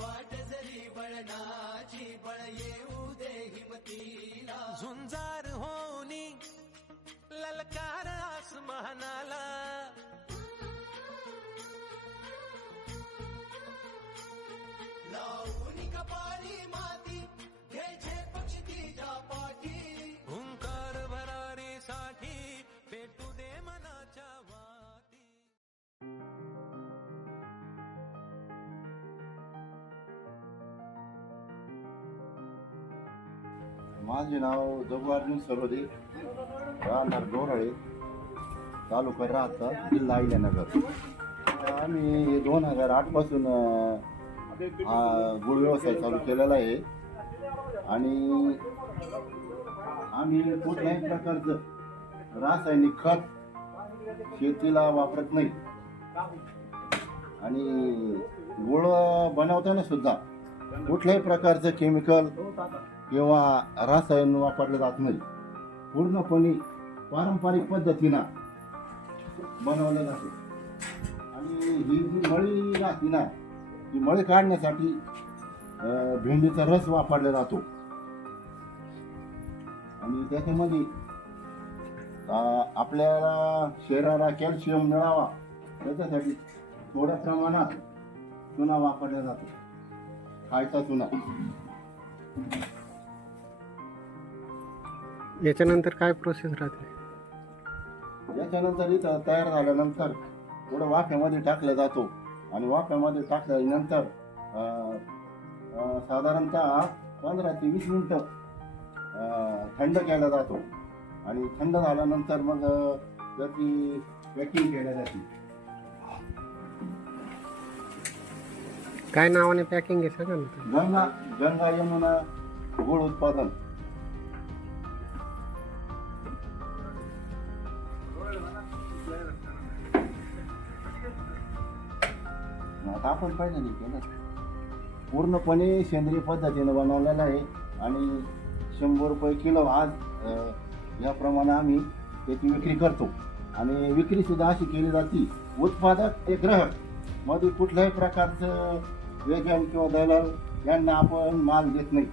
वाट जरी बळणाची बळ येऊ दे हिमतीला झुंजार होनी ललकार आसमानाला लावून कपाळी माती घ्यायचे पक्षी तिच्या पाठी हुंकार भरारीसाठी पेटू दे मनाच्या वाती. माझे नाव जगू अर्जुन सरोदे, राहणार डोराळे, तालुका राहता, जिल्हा अहिल्यानगर. आम्ही 2008 पासून हा गुळ व्यवसाय चालू केलेला आहे आणि आम्ही कुठल्याही प्रकारचं रासायनिक खत शेतीला वापरत नाही आणि गुळ बनवताना सुद्धा कुठल्याही प्रकारचं केमिकल किंवा रसायन वापरलं जात नाही. पूर्णपणे पारंपरिक पद्धतीनं बनवलं जाते आणि ही जी मळी राहते ना, ती मळी काढण्यासाठी भेंडीचा रस वापरला जातो आणि त्याच्यामध्ये आपल्याला शरीराला कॅल्शियम मिळावा त्याच्यासाठी थोड्या प्रमाणात चुना वापरला जातो, खायचा चुना. याच्यानंतर काय प्रोसेस राहते? याच्यानंतर इथं तयार झाल्यानंतर थोडं वाफ्यामध्ये टाकला जातो आणि वाफ्यामध्ये टाकल्यानंतर साधारणतः 15 ते 20 मिनिटं थंड केला जातो आणि थंड झाल्यानंतर मग त्याची पॅकिंग केल्या जाते. काय नावाने पॅकिंग आहे सांगा ना. गंगा यमुना गुळ उत्पादन. आता आपण पाहिजे नाही केलं, पूर्णपणे सेंद्रिय पद्धतीने बनवलेलं आहे आणि 100 रुपये किलो आज याप्रमाणे आम्ही त्याची विक्री करतो आणि विक्री सुद्धा अशी केली जाते, उत्पादक ते ग्राहक मध्ये कुठल्याही प्रकारचं एजंट किंवा दलाल यांना आपण माल देत नाही.